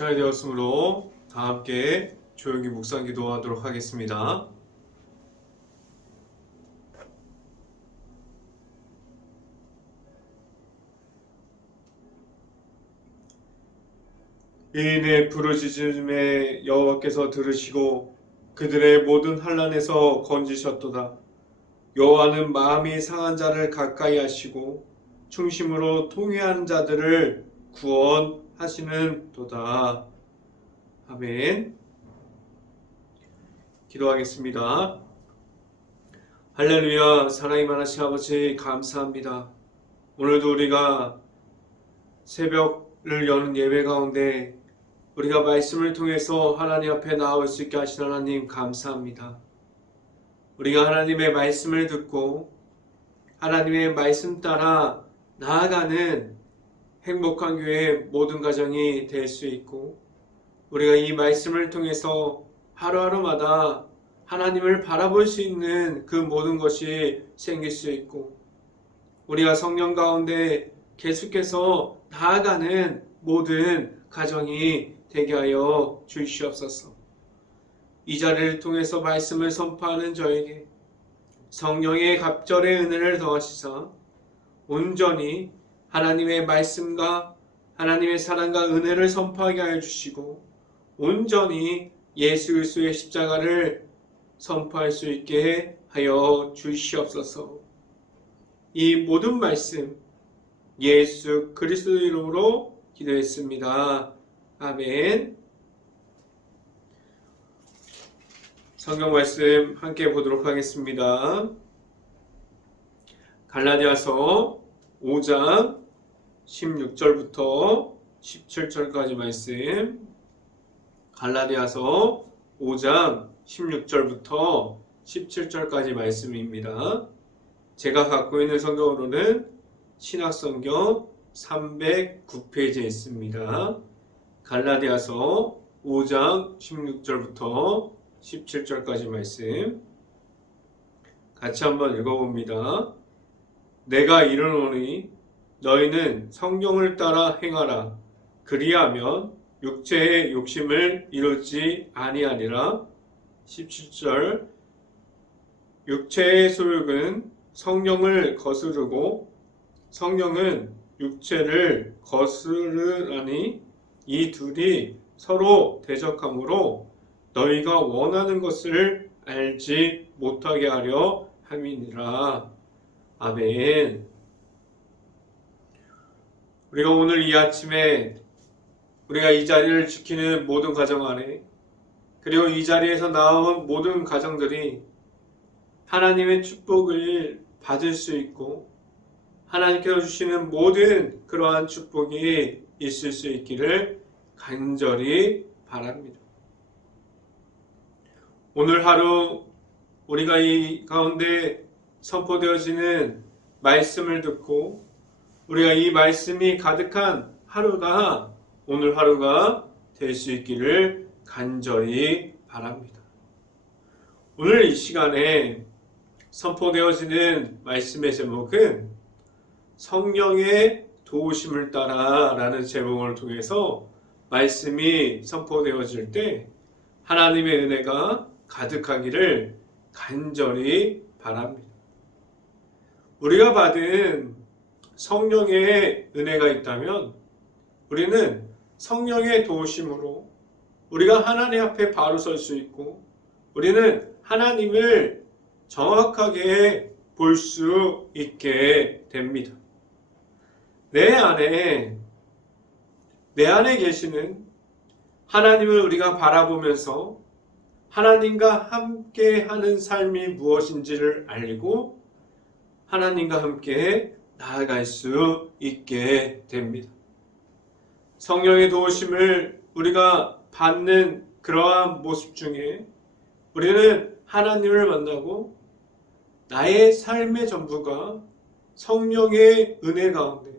시간이 되었으므로 다 함께 조용히 묵상 기도하도록 하겠습니다. 이인의 부르짖음에 여호와께서 들으시고 그들의 모든 환난에서 건지셨도다. 여호와는 마음이 상한 자를 가까이 하시고 충심으로 통회하는 자들을 구원하시는 도다. 아멘. 기도하겠습니다. 할렐루야. 사랑이 많으신 아버지 감사합니다. 오늘도 우리가 새벽을 여는 예배 가운데 우리가 말씀을 통해서 하나님 앞에 나올 수 있게 하신 하나님 감사합니다. 우리가 하나님의 말씀을 듣고 하나님의 말씀 따라 나아가는 행복한 교회 모든 가정이 될 수 있고, 우리가 이 말씀을 통해서 하루하루마다 하나님을 바라볼 수 있는 그 모든 것이 생길 수 있고, 우리가 성령 가운데 계속해서 나아가는 모든 가정이 되게 하여 주시옵소서. 이 자리를 통해서 말씀을 선포하는 저에게 성령의 갑절의 은혜를 더하시사 온전히 하나님의 말씀과 하나님의 사랑과 은혜를 선포하게 하여 주시고, 온전히 예수 그리스도의 십자가를 선포할 수 있게 하여 주시옵소서. 이 모든 말씀 예수 그리스도 이름으로 기도했습니다. 아멘. 성경 말씀 함께 보도록 하겠습니다. 갈라디아서 5장 16절부터 17절까지 말씀. 갈라디아서 5장 16절부터 17절까지 말씀입니다. 제가 갖고 있는 성경으로는 신약성경 309페이지에 있습니다. 갈라디아서 5장 16절부터 17절까지 말씀 같이 한번 읽어봅니다. 내가 이르노니 너희는 성경을 따라 행하라. 그리하면 육체의 욕심을 이루지 아니하리라. 17절 육체의 소욕은 성령을 거스르고 성령은 육체를 거스르나니 이 둘이 서로 대적하므로 너희가 원하는 것을 알지 못하게 하려 함이니라. 아멘. 우리가 오늘 이 아침에 우리가 이 자리를 지키는 모든 가정 안에, 그리고 이 자리에서 나온 모든 가정들이 하나님의 축복을 받을 수 있고 하나님께서 주시는 모든 그러한 축복이 있을 수 있기를 간절히 바랍니다. 오늘 하루 우리가 이 가운데 선포되어지는 말씀을 듣고 우리가 이 말씀이 가득한 하루가 오늘 하루가 될 수 있기를 간절히 바랍니다. 오늘 이 시간에 선포되어지는 말씀의 제목은 성령의 도우심을 따라 라는 제목을 통해서 말씀이 선포되어질 때 하나님의 은혜가 가득하기를 간절히 바랍니다. 우리가 받은 성령의 은혜가 있다면 우리는 성령의 도우심으로 우리가 하나님 앞에 바로 설 수 있고 우리는 하나님을 정확하게 볼 수 있게 됩니다. 내 안에 계시는 하나님을 우리가 바라보면서 하나님과 함께 하는 삶이 무엇인지를 알고 하나님과 함께 나아갈 수 있게 됩니다. 성령의 도우심을 우리가 받는 그러한 모습 중에 우리는 하나님을 만나고 나의 삶의 전부가 성령의 은혜 가운데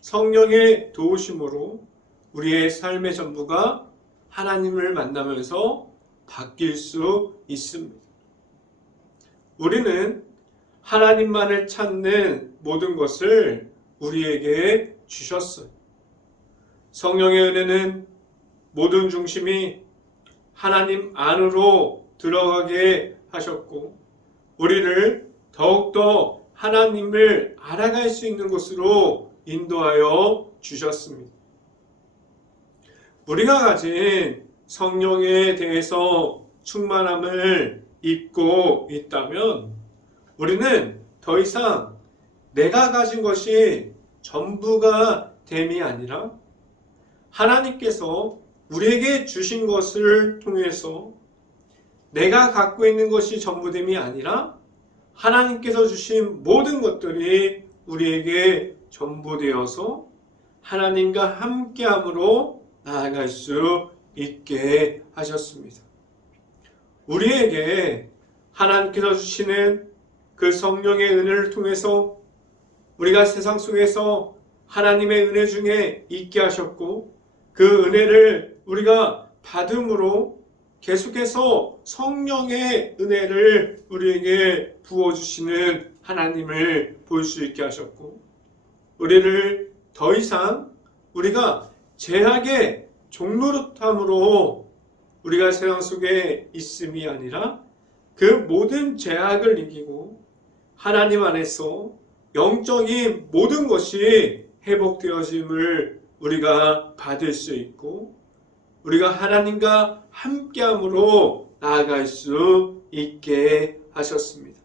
성령의 도우심으로 우리의 삶의 전부가 하나님을 만나면서 바뀔 수 있습니다. 우리는 하나님만을 찾는 모든 것을 우리에게 주셨어요. 성령의 은혜는 모든 중심이 하나님 안으로 들어가게 하셨고 우리를 더욱더 하나님을 알아갈 수 있는 곳으로 인도하여 주셨습니다. 우리가 가진 성령에 대해서 충만함을 입고 있다면 우리는 더 이상 내가 가진 것이 전부가 됨이 아니라 하나님께서 우리에게 주신 것을 통해서 내가 갖고 있는 것이 전부됨이 아니라 하나님께서 주신 모든 것들이 우리에게 전부되어서 하나님과 함께함으로 나아갈 수 있게 하셨습니다. 우리에게 하나님께서 주시는 그 성령의 은혜를 통해서 우리가 세상 속에서 하나님의 은혜 중에 있게 하셨고 그 은혜를 우리가 받음으로 계속해서 성령의 은혜를 우리에게 부어주시는 하나님을 볼 수 있게 하셨고 우리를 더 이상 우리가 죄악의 종노릇함으로 우리가 세상 속에 있음이 아니라 그 모든 죄악을 이기고 하나님 안에서 영적인 모든 것이 회복되어짐을 우리가 받을 수 있고 우리가 하나님과 함께함으로 나아갈 수 있게 하셨습니다.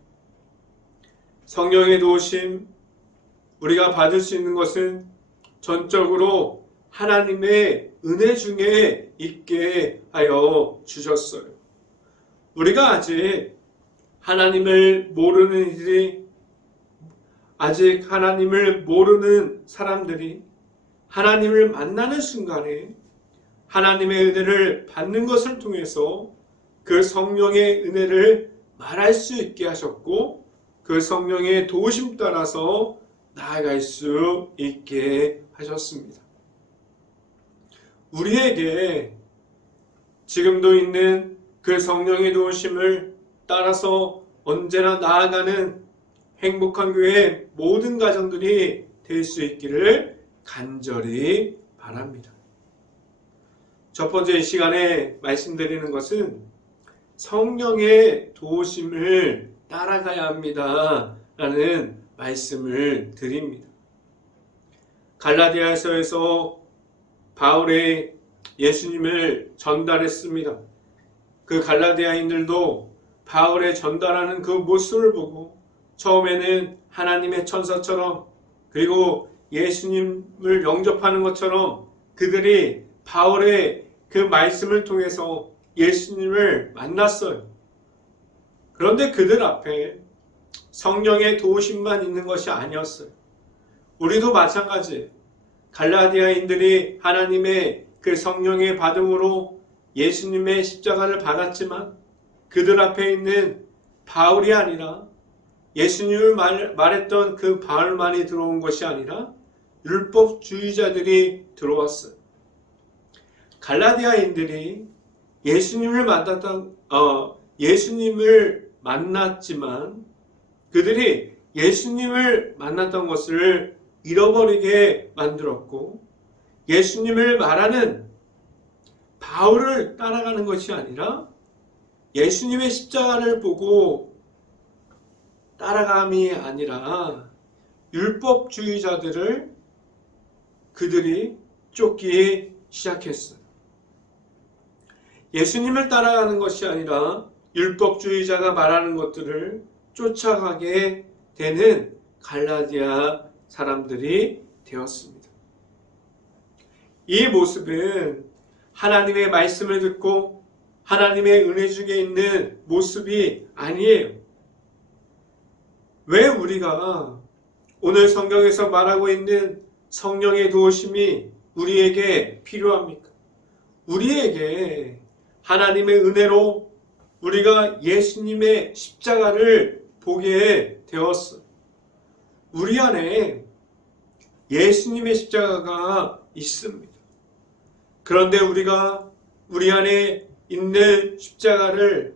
성령의 도우심 우리가 받을 수 있는 것은 전적으로 하나님의 은혜 중에 있게 하여 주셨어요. 우리가 아직 하나님을 모르는 이들이 아직 하나님을 모르는 사람들이 하나님을 만나는 순간에 하나님의 은혜를 받는 것을 통해서 그 성령의 은혜를 말할 수 있게 하셨고 그 성령의 도우심 따라서 나아갈 수 있게 하셨습니다. 우리에게 지금도 있는 그 성령의 도우심을 따라서 언제나 나아가는 행복한 교회 모든 가정들이 될 수 있기를 간절히 바랍니다. 첫 번째 시간에 말씀드리는 것은 성령의 도우심을 따라가야 합니다 라는 말씀을 드립니다. 갈라디아서에서 바울의 예수님을 전달했습니다. 그 갈라디아인들도 바울의 전달하는 그 모습을 보고 처음에는 하나님의 천사처럼 그리고 예수님을 영접하는 것처럼 그들이 바울의 그 말씀을 통해서 예수님을 만났어요. 그런데 그들 앞에 성령의 도우심만 있는 것이 아니었어요. 우리도 마찬가지예요. 갈라디아인들이 하나님의 그 성령의 받음으로 예수님의 십자가를 받았지만 그들 앞에 있는 바울이 아니라 예수님을 말했던 그 바울만이 들어온 것이 아니라 율법주의자들이 들어왔어요. 갈라디아인들이 예수님을 만났지만 그들이 예수님을 만났던 것을 잃어버리게 만들었고 예수님을 말하는 바울을 따라가는 것이 아니라 예수님의 십자가를 보고 따라감이 아니라 율법주의자들을 그들이 쫓기 시작했어요. 예수님을 따라가는 것이 아니라 율법주의자가 말하는 것들을 쫓아가게 되는 갈라디아 사람들이 되었습니다. 이 모습은 하나님의 말씀을 듣고 하나님의 은혜 중에 있는 모습이 아니에요. 왜 우리가 오늘 성경에서 말하고 있는 성령의 도우심이 우리에게 필요합니까? 우리에게 하나님의 은혜로 우리가 예수님의 십자가를 보게 되었어요. 우리 안에 예수님의 십자가가 있습니다. 그런데 우리가 우리 안에 있는 십자가를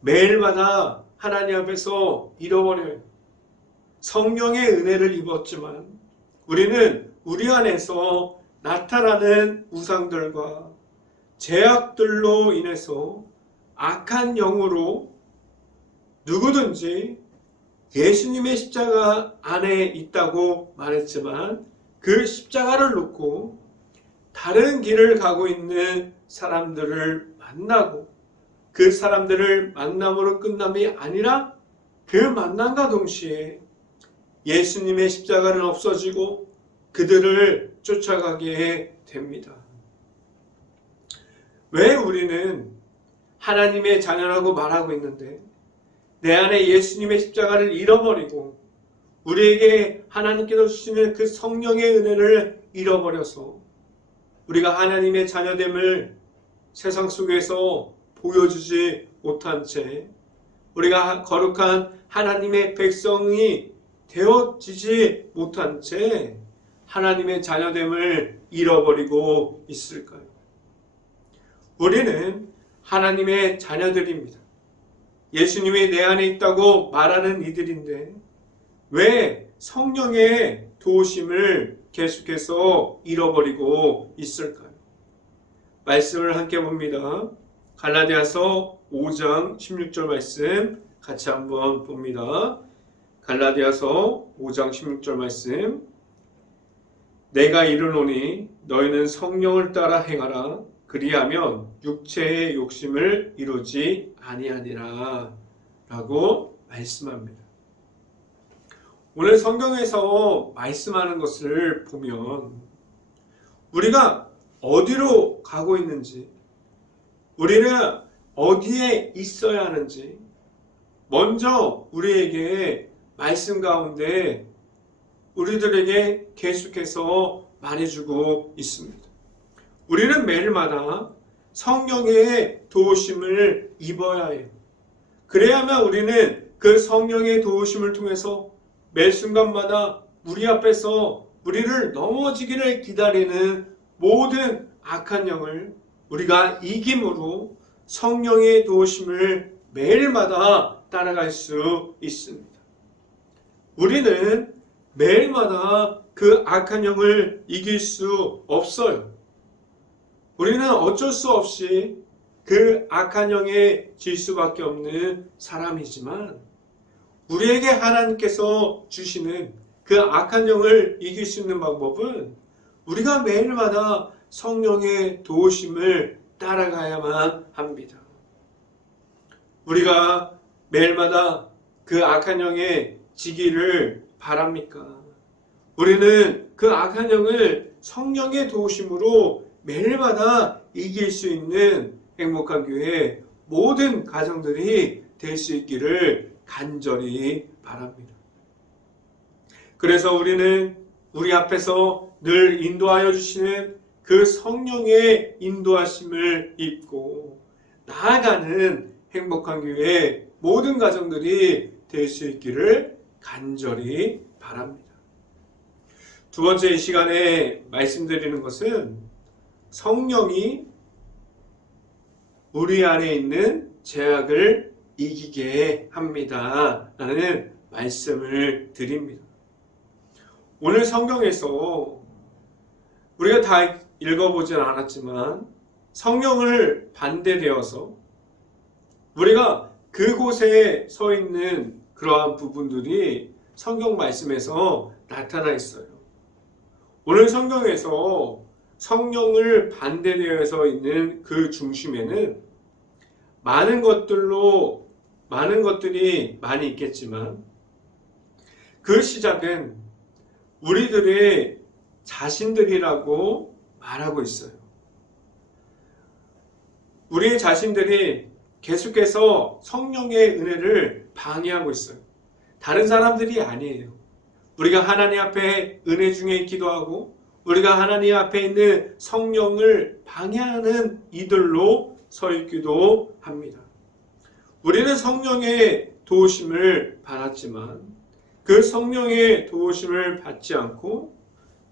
매일마다 하나님 앞에서 잃어버려요. 성령의 은혜를 입었지만 우리는 우리 안에서 나타나는 우상들과 죄악들로 인해서 악한 영으로 누구든지 예수님의 십자가 안에 있다고 말했지만 그 십자가를 놓고 다른 길을 가고 있는 사람들을 만나고 그 사람들을 만남으로 끝남이 아니라 그 만남과 동시에 예수님의 십자가는 없어지고 그들을 쫓아가게 됩니다. 왜 우리는 하나님의 자녀라고 말하고 있는데 내 안에 예수님의 십자가를 잃어버리고 우리에게 하나님께서 주시는 그 성령의 은혜를 잃어버려서 우리가 하나님의 자녀됨을 세상 속에서 보여주지 못한 채 우리가 거룩한 하나님의 백성이 되어지지 못한 채 하나님의 자녀됨을 잃어버리고 있을까요? 우리는 하나님의 자녀들입니다. 예수님이 내 안에 있다고 말하는 이들인데 왜 성령의 도우심을 계속해서 잃어버리고 있을까요? 말씀을 함께 봅니다. 갈라디아서 5장 16절 말씀 같이 한번 봅니다. 갈라디아서 5장 16절 말씀. 내가 이르노니 너희는 성령을 따라 행하라. 그리하면 육체의 욕심을 이루지 아니하니라 라고 말씀합니다. 오늘 성경에서 말씀하는 것을 보면 우리가 어디로 가고 있는지, 우리는 어디에 있어야 하는지 먼저 우리에게 말씀 가운데 우리들에게 계속해서 말해주고 있습니다. 우리는 매일마다 성령의 도우심을 입어야 해요. 그래야만 우리는 그 성령의 도우심을 통해서 매 순간마다 우리 앞에서 우리를 넘어지기를 기다리는 모든 악한 영을 우리가 이김으로 성령의 도우심을 매일마다 따라갈 수 있습니다. 우리는 매일마다 그 악한 영을 이길 수 없어요. 우리는 어쩔 수 없이 그 악한 영에 질 수밖에 없는 사람이지만 우리에게 하나님께서 주시는 그 악한 영을 이길 수 있는 방법은 우리가 매일마다 성령의 도우심을 따라가야만 합니다. 우리가 매일마다 그 악한 영에 지기를 바랍니까? 우리는 그 악한 영을 성령의 도우심으로 매일마다 이길 수 있는 행복한 교회 모든 가정들이 될 수 있기를 간절히 바랍니다. 그래서 우리는 우리 앞에서 늘 인도하여 주시는 그 성령의 인도하심을 입고 나아가는 행복한 교회 모든 가정들이 될 수 있기를 간절히 바랍니다. 두 번째 이 시간에 말씀드리는 것은 성령이 우리 안에 있는 죄악을 이기게 합니다 라는 말씀을 드립니다. 오늘 성경에서 우리가 다 읽어보진 않았지만 성령을 반대되어서 우리가 그곳에 서 있는 그러한 부분들이 성경 말씀에서 나타나 있어요. 오늘 성경에서 성령을 반대되어서 있는 그 중심에는 많은 것들이 많이 있겠지만 그 시작은 우리들의 자신들이라고 말하고 있어요. 우리 자신들이 계속해서 성령의 은혜를 방해하고 있어요. 다른 사람들이 아니에요. 우리가 하나님 앞에 은혜 중에 기도하고 우리가 하나님 앞에 있는 성령을 방해하는 이들로 서 있기도 합니다. 우리는 성령의 도우심을 받았지만 그 성령의 도우심을 받지 않고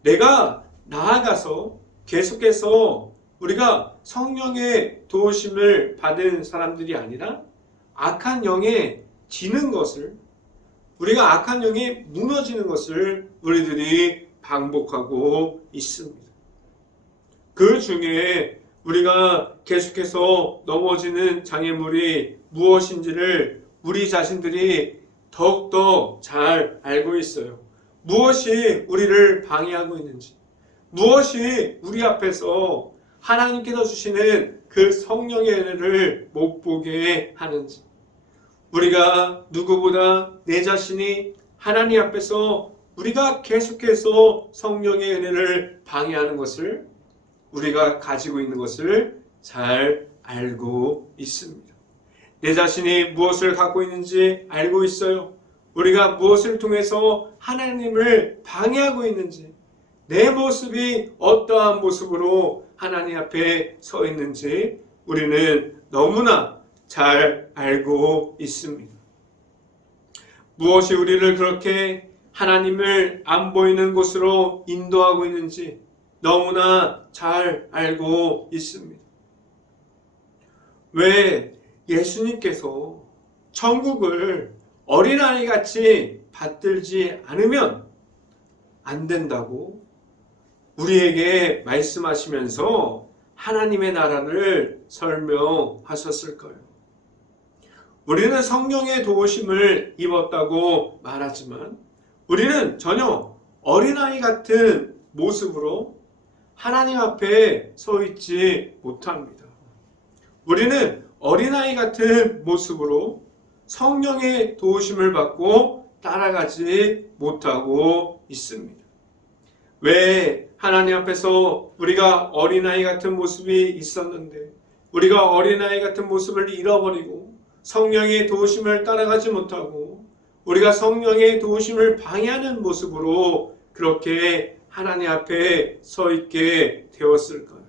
내가 나아가서 계속해서 우리가 성령의 도우심을 받은 사람들이 아니라 악한 영에 지는 것을 우리가 악한 영에 무너지는 것을 우리들이 반복하고 있습니다. 그 중에 우리가 계속해서 넘어지는 장애물이 무엇인지를 우리 자신들이 더욱더 잘 알고 있어요. 무엇이 우리를 방해하고 있는지, 무엇이 우리 앞에서 하나님께서 주시는 그 성령의 은혜를 못 보게 하는지, 우리가 누구보다 내 자신이 하나님 앞에서 우리가 계속해서 성령의 은혜를 방해하는 것을, 우리가 가지고 있는 것을 잘 알고 있습니다. 내 자신이 무엇을 갖고 있는지 알고 있어요. 우리가 무엇을 통해서 하나님을 방해하고 있는지, 내 모습이 어떠한 모습으로 하나님 앞에 서 있는지 우리는 너무나 잘 알고 있습니다. 무엇이 우리를 그렇게 하나님을 안 보이는 곳으로 인도하고 있는지 너무나 잘 알고 있습니다. 왜 예수님께서 천국을 어린아이같이 받들지 않으면 안 된다고 우리에게 말씀하시면서 하나님의 나라를 설명하셨을까요? 우리는 성령의 도우심을 입었다고 말하지만 우리는 전혀 어린아이 같은 모습으로 하나님 앞에 서 있지 못합니다. 우리는 어린아이 같은 모습으로 성령의 도우심을 받고 따라가지 못하고 있습니다. 왜 하나님 앞에서 우리가 어린아이 같은 모습이 있었는데 우리가 어린아이 같은 모습을 잃어버리고 성령의 도우심을 따라가지 못하고 우리가 성령의 도우심을 방해하는 모습으로 그렇게 하나님 앞에 서 있게 되었을까요?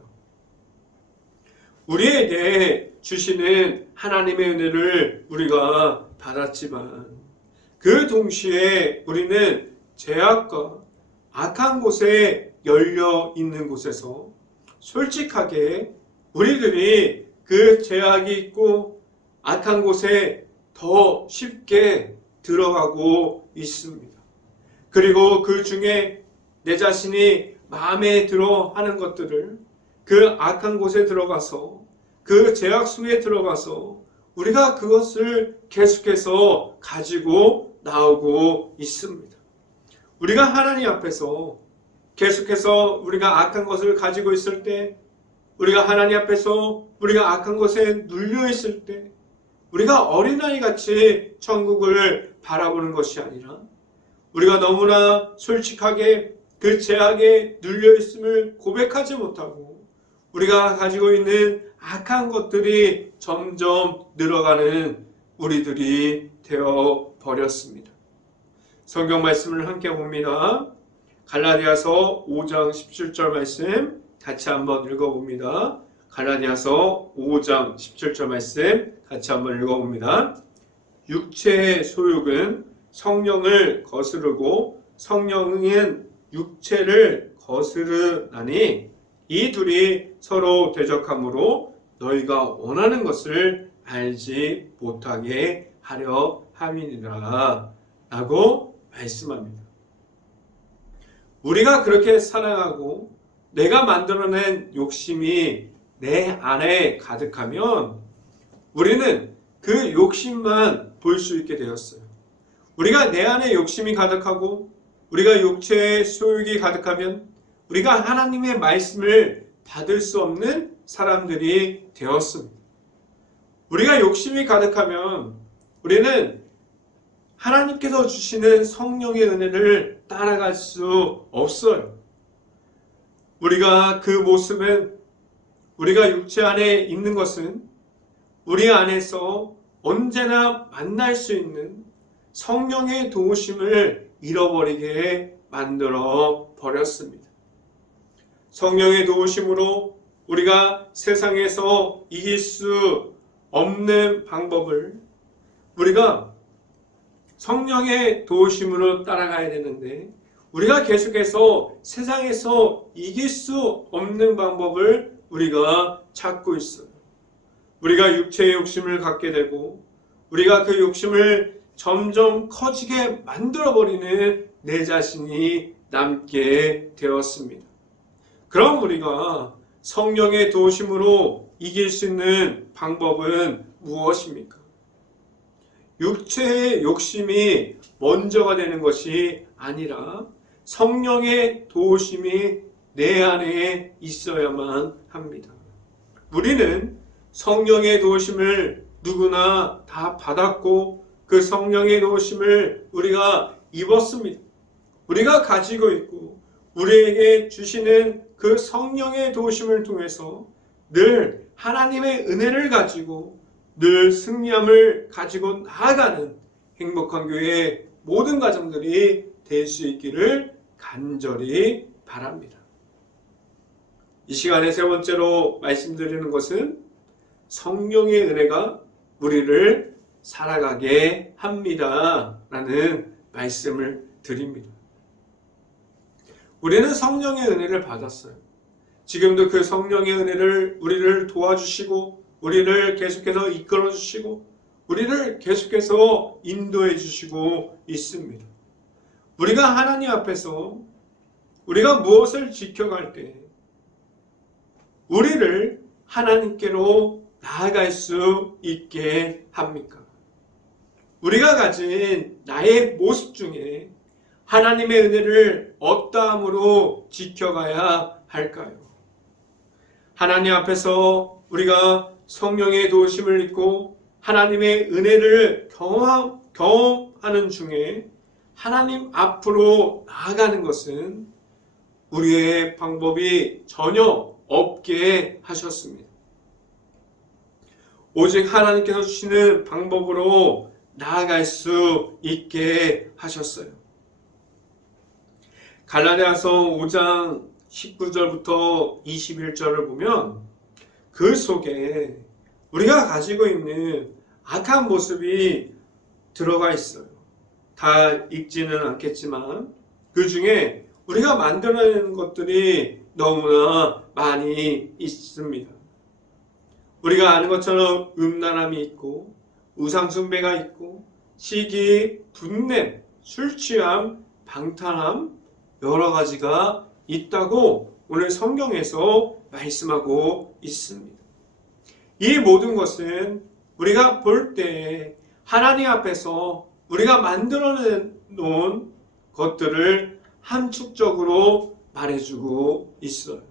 우리에게 주시는 하나님의 은혜를 우리가 받았지만 그 동시에 우리는 죄악과 악한 곳에 열려 있는 곳에서 솔직하게 우리들이 그 죄악이 있고 악한 곳에 더 쉽게 들어가고 있습니다. 그리고 그 중에 내 자신이 마음에 들어 하는 것들을 그 악한 곳에 들어가서 그 죄악 속에 들어가서 우리가 그것을 계속해서 가지고 나오고 있습니다. 우리가 하나님 앞에서 계속해서 우리가 악한 것을 가지고 있을 때, 우리가 하나님 앞에서 우리가 악한 것에 눌려 있을 때 우리가 어린아이 같이 천국을 바라보는 것이 아니라 우리가 너무나 솔직하게 그 죄악에 눌려 있음을 고백하지 못하고 우리가 가지고 있는 악한 것들이 점점 늘어가는 우리들이 되어 버렸습니다. 성경 말씀을 함께 봅니다. 갈라디아서 5장 17절 말씀 같이 한번 읽어봅니다. 갈라디아서 5장 17절 말씀 같이 한번 읽어봅니다. 육체의 소욕은 성령을 거스르고 성령은 육체를 거스르나니 이 둘이 서로 대적함으로 너희가 원하는 것을 알지 못하게 하려 함이니라 라고 말씀합니다. 우리가 그렇게 사랑하고 내가 만들어낸 욕심이 내 안에 가득하면 우리는 그 욕심만 볼 수 있게 되었어요. 우리가 내 안에 욕심이 가득하고 우리가 육체의 소욕이 가득하면 우리가 하나님의 말씀을 받을 수 없는 사람들이 되었습니다. 우리가 욕심이 가득하면 우리는 하나님께서 주시는 성령의 은혜를 따라갈 수 없어요. 우리가 그 모습은 우리가 육체 안에 있는 것은 우리 안에서 언제나 만날 수 있는 성령의 도우심을 잃어버리게 만들어 버렸습니다. 성령의 도우심으로 우리가 세상에서 이길 수 없는 방법을 우리가 성령의 도우심으로 따라가야 되는데 우리가 계속해서 세상에서 이길 수 없는 방법을 우리가 찾고 있어요. 우리가 육체의 욕심을 갖게 되고 우리가 그 욕심을 점점 커지게 만들어버리는 내 자신이 남게 되었습니다. 그럼 우리가 성령의 도우심으로 이길 수 있는 방법은 무엇입니까? 육체의 욕심이 먼저가 되는 것이 아니라 성령의 도우심이 내 안에 있어야만 합니다. 우리는 성령의 도우심을 누구나 다 받았고 그 성령의 도우심을 우리가 입었습니다. 우리가 가지고 있고 우리에게 주시는 그 성령의 도우심을 통해서 늘 하나님의 은혜를 가지고 늘 승리함을 가지고 나아가는 행복한 교회의 모든 가정들이 될 수 있기를 간절히 바랍니다. 이 시간에 세 번째로 말씀드리는 것은 성령의 은혜가 우리를 살아가게 합니다. 라는 말씀을 드립니다. 우리는 성령의 은혜를 받았어요. 지금도 그 성령의 은혜를 우리를 도와주시고 우리를 계속해서 이끌어 주시고 우리를 계속해서 인도해 주시고 있습니다. 우리가 하나님 앞에서 우리가 무엇을 지켜갈 때 우리를 하나님께로 나아갈 수 있게 합니까? 우리가 가진 나의 모습 중에 하나님의 은혜를 어떠함으로 지켜가야 할까요? 하나님 앞에서 우리가 성령의 도우심을 입고 하나님의 은혜를 경험하는 중에 하나님 앞으로 나아가는 것은 우리의 방법이 전혀 없게 하셨습니다. 오직 하나님께서 주시는 방법으로 나아갈 수 있게 하셨어요. 갈라디아서 5장 19절부터 21절을 보면 그 속에 우리가 가지고 있는 악한 모습이 들어가 있어요. 다 읽지는 않겠지만 그 중에 우리가 만들어내는 것들이 너무나 많이 있습니다. 우리가 아는 것처럼 음란함이 있고 우상숭배가 있고 시기, 분냄, 술취함, 방탕함 여러 가지가 있다고 오늘 성경에서 말씀하고 있습니다. 이 모든 것은 우리가 볼 때 하나님 앞에서 우리가 만들어 놓은 것들을 함축적으로 말해주고 있어요.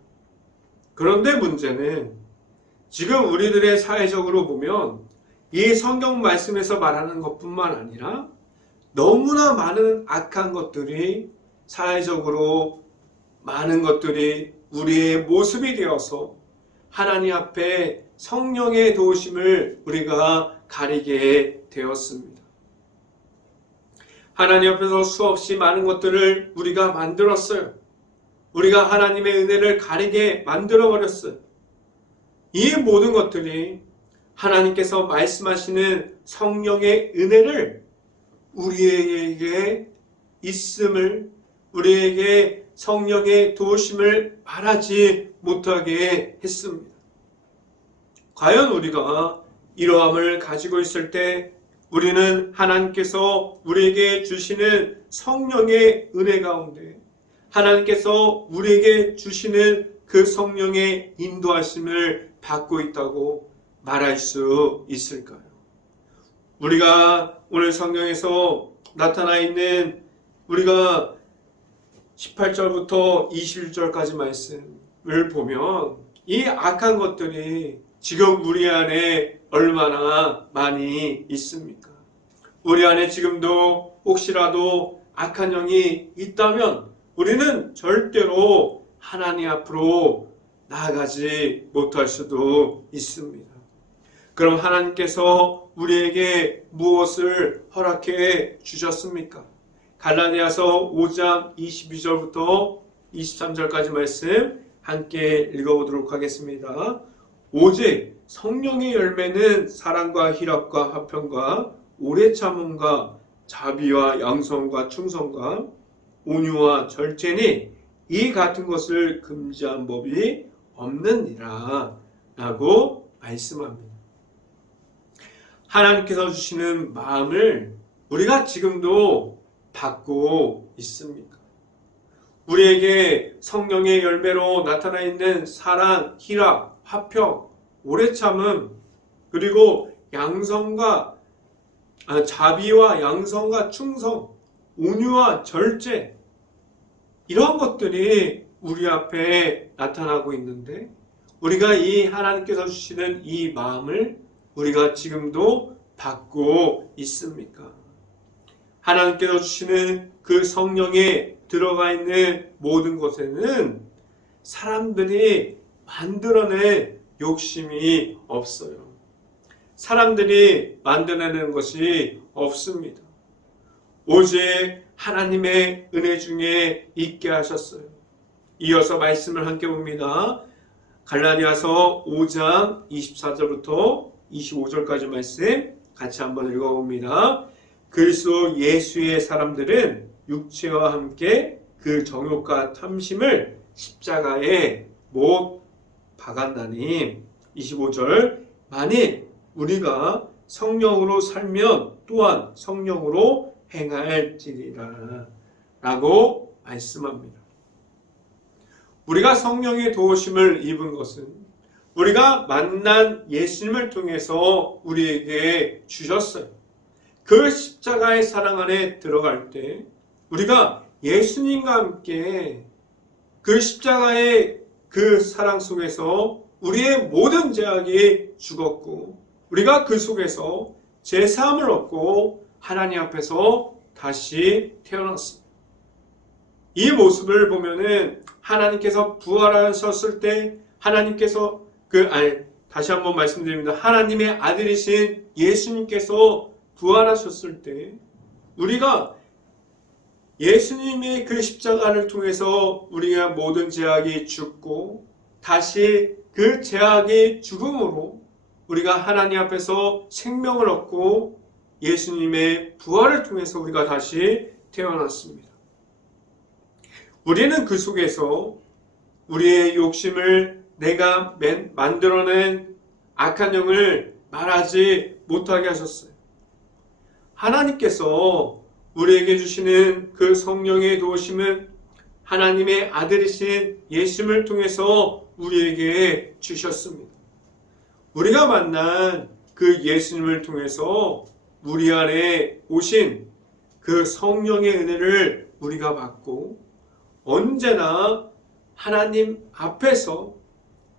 그런데 문제는 지금 우리들의 사회적으로 보면 이 성경 말씀에서 말하는 것뿐만 아니라 너무나 많은 악한 것들이 사회적으로 많은 것들이 우리의 모습이 되어서 하나님 앞에 성령의 도우심을 우리가 가리게 되었습니다. 하나님 앞에서 수없이 많은 것들을 우리가 만들었어요. 우리가 하나님의 은혜를 가리게 만들어버렸어요. 이 모든 것들이 하나님께서 말씀하시는 성령의 은혜를 우리에게 있음을, 우리에게 성령의 도우심을 말하지 못하게 했습니다. 과연 우리가 이러함을 가지고 있을 때 우리는 하나님께서 우리에게 주시는 성령의 은혜 가운데 하나님께서 우리에게 주시는 그 성령의 인도하심을 받고 있다고 말할 수 있을까요? 우리가 오늘 성경에서 나타나 있는 우리가 18절부터 21절까지 말씀을 보면 이 악한 것들이 지금 우리 안에 얼마나 많이 있습니까? 우리 안에 지금도 혹시라도 악한 영이 있다면 우리는 절대로 하나님 앞으로 나아가지 못할 수도 있습니다. 그럼 하나님께서 우리에게 무엇을 허락해 주셨습니까? 갈라디아서 5장 22절부터 23절까지 말씀 함께 읽어보도록 하겠습니다. 오직 성령의 열매는 사랑과 희락과 화평과 오래 참음과 자비와 양성과 충성과 온유와 절제니 이 같은 것을 금지한 법이 없느니라 라고 말씀합니다. 하나님께서 주시는 마음을 우리가 지금도 받고 있습니까? 우리에게 성령의 열매로 나타나 있는 사랑, 희락, 화평, 오래 참음, 그리고 자비와 양성과 충성, 온유와 절제, 이런 것들이 우리 앞에 나타나고 있는데, 우리가 이 하나님께서 주시는 이 마음을 우리가 지금도 받고 있습니까? 하나님께서 주시는 그 성령에 들어가 있는 모든 것에는 사람들이 만들어낼 욕심이 없어요. 사람들이 만들어내는 것이 없습니다. 오직 하나님의 은혜 중에 있게 하셨어요. 이어서 말씀을 함께 봅니다. 갈라디아서 5장 24절부터 25절까지 말씀 같이 한번 읽어봅니다. 그리스도 예수의 사람들은 육체와 함께 그 정욕과 탐심을 십자가에 못 박았나니, 25절, 만일 우리가 성령으로 살면 또한 성령으로 행할지니라 라고 말씀합니다. 우리가 성령의 도우심을 입은 것은 우리가 만난 예수님을 통해서 우리에게 주셨어요. 그 십자가의 사랑 안에 들어갈 때 우리가 예수님과 함께 그 십자가의 그 사랑 속에서 우리의 모든 죄악이 죽었고, 우리가 그 속에서 제사함을 얻고 하나님 앞에서 다시 태어났습니다. 이 모습을 보면은 하나님께서 부활하셨을 때 하나님께서 다시 한번 말씀드립니다. 하나님의 아들이신 예수님께서 부활하셨을 때 우리가 예수님의 그 십자가를 통해서 우리가 모든 죄악이 죽고, 다시 그 죄악의 죽음으로 우리가 하나님 앞에서 생명을 얻고 예수님의 부활을 통해서 우리가 다시 태어났습니다. 우리는 그 속에서 우리의 욕심을 내가 만들어낸 악한 영을 말하지 못하게 하셨어요. 하나님께서 우리에게 주시는 그 성령의 도우심은 하나님의 아들이신 예수님을 통해서 우리에게 주셨습니다. 우리가 만난 그 예수님을 통해서 우리 안에 오신 그 성령의 은혜를 우리가 받고 언제나 하나님 앞에서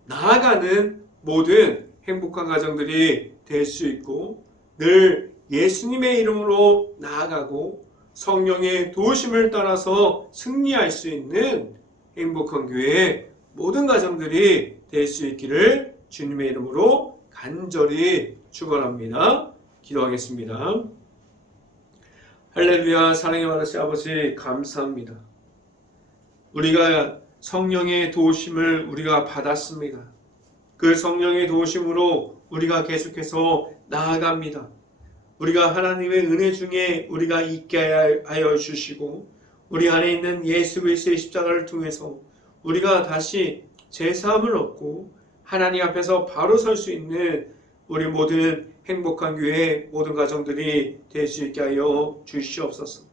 나아가는 모든 행복한 가정들이 될 수 있고, 늘 예수님의 이름으로 나아가고 성령의 도우심을 따라서 승리할 수 있는 행복한 교회의 모든 가정들이 될 수 있기를 주님의 이름으로 간절히 축원합니다. 기도하겠습니다. 할렐루야. 사랑의 많으신 아버지, 감사합니다. 우리가 성령의 도우심을 우리가 받았습니다. 그 성령의 도우심으로 우리가 계속해서 나아갑니다. 우리가 하나님의 은혜 중에 우리가 있게 하여 주시고, 우리 안에 있는 예수 그리스도의 십자가를 통해서 우리가 다시 제사함을 얻고 하나님 앞에서 바로 설 수 있는 우리 모든 행복한 교회 모든 가정들이 될 수 있게 하여 주시옵소서.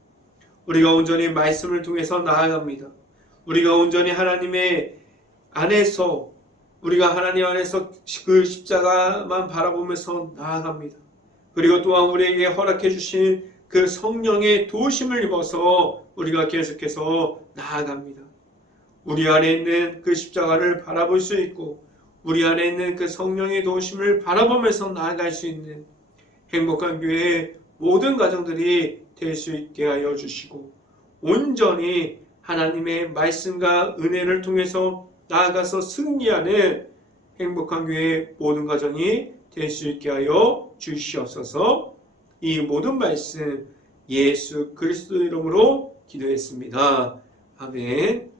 우리가 온전히 말씀을 통해서 나아갑니다. 우리가 온전히 하나님의 안에서, 우리가 하나님 안에서 그 십자가만 바라보면서 나아갑니다. 그리고 또한 우리에게 허락해 주신 그 성령의 도우심을 입어서 우리가 계속해서 나아갑니다. 우리 안에 있는 그 십자가를 바라볼 수 있고, 우리 안에 있는 그 성령의 도우심을 바라보면서 나아갈 수 있는 행복한 교회의 모든 가정들이 될 수 있게 하여 주시고, 온전히 하나님의 말씀과 은혜를 통해서 나아가서 승리하는 행복한 교회의 모든 가정이 될 수 있게 하여 주시옵소서. 이 모든 말씀 예수 그리스도 이름으로 기도했습니다. 아멘.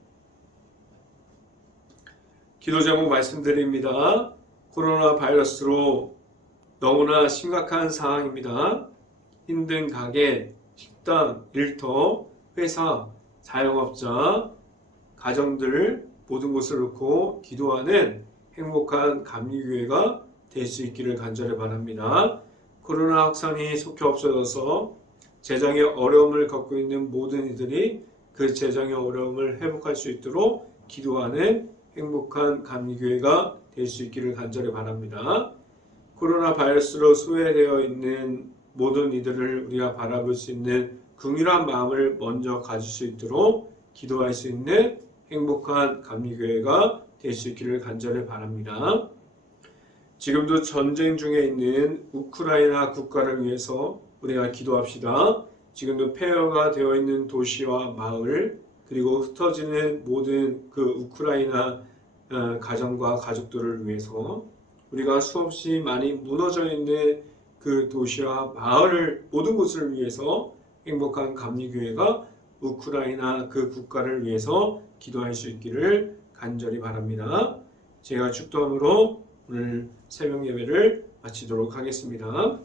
기도 제목 말씀드립니다. 코로나 바이러스로 너무나 심각한 상황입니다. 힘든 가게, 식당, 일터, 회사, 자영업자, 가정들 모든 곳을 놓고 기도하는 행복한 감리교회가 될 수 있기를 간절히 바랍니다. 코로나 확산이 속히 없어져서 재정의 어려움을 겪고 있는 모든 이들이 그 재정의 어려움을 회복할 수 있도록 기도하는 행복한 감리교회가 될 수 있기를 간절히 바랍니다. 코로나 바이러스로 소외되어 있는 모든 이들을 우리가 바라볼 수 있는 긍휼한 마음을 먼저 가질 수 있도록 기도할 수 있는 행복한 감리교회가 될 수 있기를 간절히 바랍니다. 지금도 전쟁 중에 있는 우크라이나 국가를 위해서 우리가 기도합시다. 지금도 폐허가 되어 있는 도시와 마을, 그리고 흩어지는 모든 그 우크라이나 가정과 가족들을 위해서, 우리가 수없이 많이 무너져 있는 그 도시와 마을을, 모든 곳을 위해서 행복한 감리교회가 우크라이나 그 국가를 위해서 기도할 수 있기를 간절히 바랍니다. 제가 축도함으로 오늘 새벽 예배를 마치도록 하겠습니다.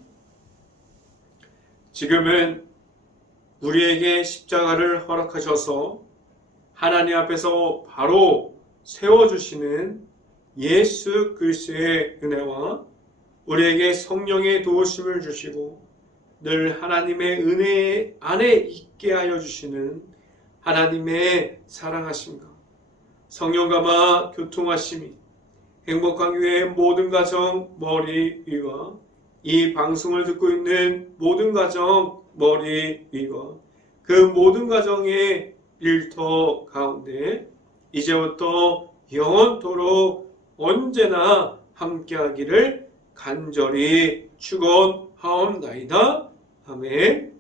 지금은 우리에게 십자가를 허락하셔서 하나님 앞에서 바로 세워주시는 예수 그리스도의 은혜와 우리에게 성령의 도우심을 주시고 늘 하나님의 은혜 안에 있게 하여 주시는 하나님의 사랑하심과 성령감화 교통하심이 행복한 교회의 모든 가정 머리 위와 이 방송을 듣고 있는 모든 가정 머리 위와 그 모든 가정의 일터 가운데 이제부터 영원토록 언제나 함께하기를 간절히 축원하옵나이다. 아멘.